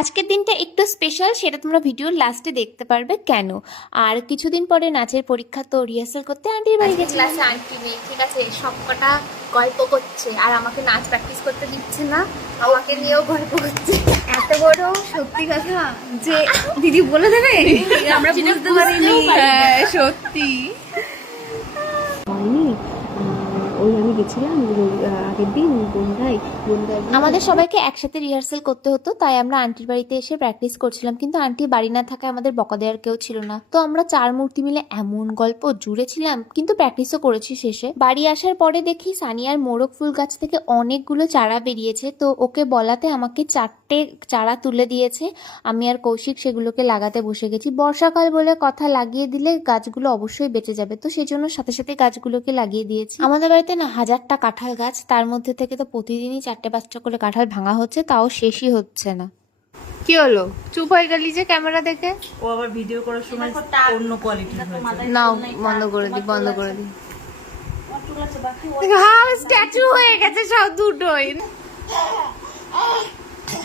আজকের দিনটা একটু স্পেশাল, সেটা তোমরা ভিডিওর লাস্টে দেখতে পারবে কেন। আর কিছুদিন পরে নাচের পরীক্ষা, তো রিহার্সাল করতে আন্টির বাড়ি গেছি। ক্লাসে আন্টি নেই, ঠিক আছে, সবকটা গল্প করছে আর আমাকে নাচ প্র্যাকটিস করতে দিচ্ছে না, আমাকে নিয়েও গল্প করছে। এত বড় সত্যি কথা যে দিদি বলে দেবে, আমরা বুঝতে পারিনি। সত্যি ওই আমি গেছিলাম আগের দিন বন্ধায়। আমাদের সবাইকে একসাথে রিহার্সাল করতে হতো, তাই আমরা আন্টির বাড়িতে এসে প্র্যাকটিস করছিলাম, কিন্তু আন্টি বাড়ি না থাকায় আমাদের বকা দেওয়ার কেউ ছিল না। তো আমরা চার মূর্তি মিলে এমন গল্প জুড়েছিলাম, কিন্তু প্র্যাকটিসও করেছি। শেষে বাড়ি আসার পরে দেখি সানিয়ার মোরগ ফুল গাছ থেকে অনেকগুলো চারা বেরিয়েছে, তো ওকে বলাতে আমাকে 4টে চারা তুলে দিয়েছে। আমি আর কৌশিক সেগুলোকে লাগাতে বসে গেছি। বর্ষাকাল বলে কথা, লাগিয়ে দিলে গাছগুলো অবশ্যই বেঁচে যাবে, তো সেই জন্য সাথে সাথে গাছগুলোকে লাগিয়ে দিয়েছি। আমাদের বাড়িতে না 1000টা কাঁঠাল গাছ, তার মধ্যে থেকে তো প্রতিদিনই 4-5টা করে কাঁঠাল ভাঙা হচ্ছে, তাও শেষই হচ্ছে না। কি হলো, চুপ হয়ে গেলি যে ক্যামেরা দেখে? ও আবার ভিডিও করার সময় অন্য কোয়ালিটি নাও বন্ধ করে দিই, বন্ধ করে দিই। হ্যাঁ, স্ট্যাচু হয়ে গেছে সব দুটোই।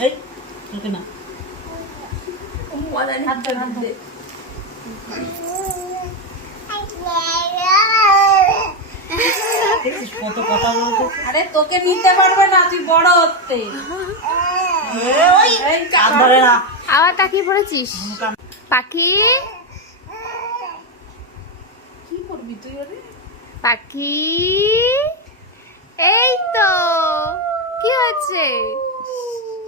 এই ওকে না কত কথা বলতে। আরে তোকে নিতে পারবে না, তুই বড় হতে। আবার তাকিয়ে পড়েছিস পাখি? কি করবি তুই ওরে? পাখি এই তো, কি হচ্ছে,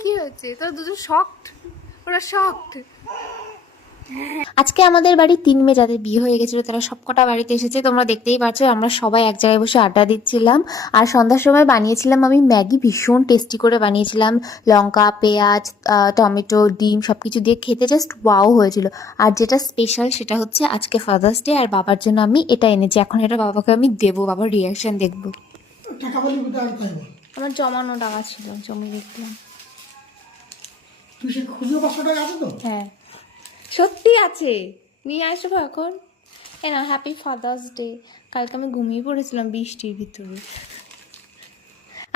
কি হচ্ছে তোর? দুটো শক্ট, পুরো শক্ট। আজকে আমাদের বাড়ি 3 মেয়ে যাদের বিয়ে হয়ে গেছিল, তারা সবকটা বাড়িতে এসেছে। তোমরা দেখতেই পাচ্ছ আমরা সবাই এক জায়গায় বসে আড্ডা দিচ্ছিলাম। আর সন্ধ্যার সময় বানিয়েছিলাম আমি ম্যাগি, ভীষণ টেস্টি করে বানিয়েছিলাম। লঙ্কা, পেঁয়াজ, টমেটো, ডিম সবকিছু দিয়ে খেতে জাস্ট ওয়াও হয়েছিল। আর যেটা স্পেশাল সেটা হচ্ছে আজকে ফাদার্স ডে, আর বাবার জন্য আমি এটা এনেছি। এখন এটা বাবাকে আমি দেবো, বাবার রিয়াকশন দেখবো। আমার জমানো টাকা ছিল, জমি দেখলাম। তুই সে খুচরো 500 টাকা আছে তো? হ্যাঁ সত্যি আছে, নিয়ে আসবো এখন। এ না, হ্যাপি ফাদার্স ডে। কালকে আমি ঘুমিয়ে পড়েছিলাম বৃষ্টির ভিতরে।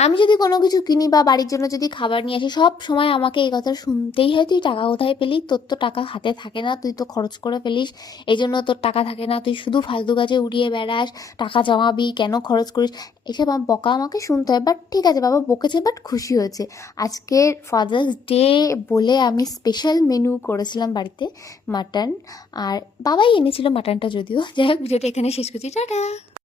আমি যদি কোনো কিছু কিনি বা বাড়ির জন্য যদি খাবার নিয়ে আসি, সব সময় আমাকে এই কথা শুনতেই হয়, তুই টাকা কোথায় পেলি? তোর তো টাকা হাতে থাকে না, তুই তো খরচ করে ফেলিস, এই জন্য তোর টাকা থাকে না, তুই শুধু ফালতু কাজে উড়িয়ে বেড়াস, টাকা জমাবি কেন, খরচ করিস, এসব বকা আমাকে শুনতে হয়। বাট ঠিক আছে, বাবা বকেছে, বাট খুশি হয়েছে। আজকের ফাদার্স ডে বলে আমি স্পেশাল মেনু করেছিলাম বাড়িতে, মাটন। আর বাবাই এনেছিল মাটনটা যদিও। যাই হোক, ভিডিওটা এখানে শেষ করছি, টাটা।